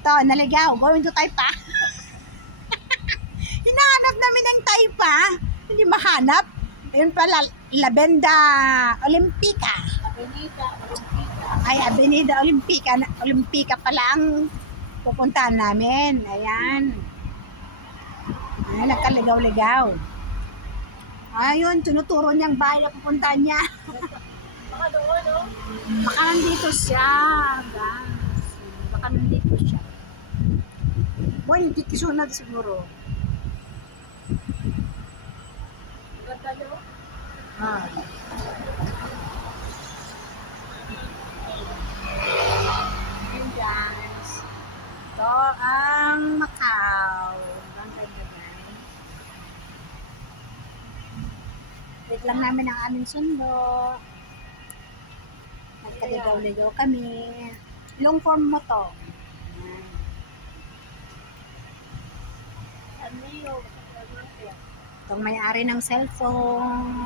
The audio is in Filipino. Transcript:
Ito, naligaw. Going to Taypa. Hinahanap namin ang Taypa. Hindi mahanap. Ayun pala, Labenda Olimpica. Ay, Avenida Olimpica. Olimpica pala ang pupuntahan namin. Ayan. Ay, nagkaligaw-ligaw. Ayun, tinuturo niyang bahay na pupuntahan niya. Baka doon, no? Baka nandito siya, guys. Baka nandito siya. Boy, hindi kisunod siguro. Ganda nyo? Ah. Ayan, guys. Ito ang Macau. Ang ganda, guys. Wait lang namin ang aming sundo. Nagkaligaw-ligaw kami. Long form mo to. Ayan. Ano yun? Itong may-ari ng cellphone.